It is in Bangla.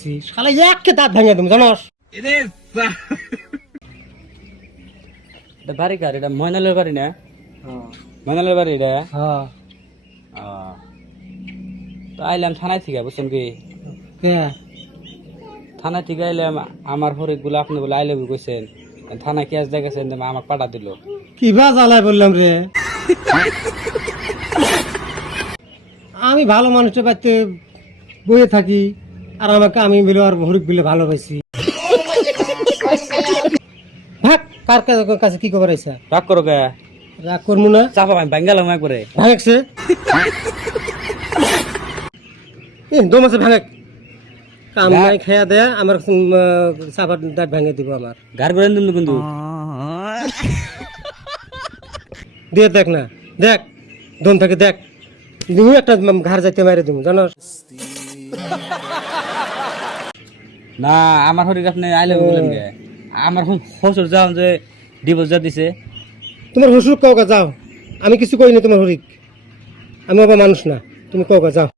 শালা একে দাঁত ভেঙে তুমি জানোস? এটা বাড়ি কার? এটা ময়নালের বাড়ি না? ময়নালের বাড়ি এটা? হ্যাঁ। তো আইলাম থানায় থেকে, বুঝছেন কি? কে? থানায় থেকে আইলাম, আমার হরিক গুলো আপনি বলে আইলে কইছেন, থানায় কেস দেখেছেন, আমার পাঠা দিল। কি বা জ্বালায় বললাম রে, আমি ভালো মানুষের বাড়িতে বইয়ে থাকি আর আমাকে আমি বলে আর হরিক বলে ভালোবাসি। ভাগ কার কাছে কি খবর আছে? রাগ করো কে? রাগ করবো না, চাপা আমি বাঙ্গালাম একবারে। ভাঙছে দম আছে ভাঙে কাম নাই খেয়া দেয়া আমার চাপার দাঁত ভেঙে দিব আমার গার করে দিল কিন্তু। দিয়ে দেখ না, দেখ দম থাকে দেখ, তুমি একটা ঘর যাইতে মারে দিব জানোস? না আমার হরিক আপনি আইলে বলেন কে? আমার হসুর যাও যে ডিভোর্স যা দিছে। তোমার হসুর কাউকে যাও, আমি কিছু করি না তোমার হরিক, আমি আবার মানুষ না, তুমি কাউকে যাও।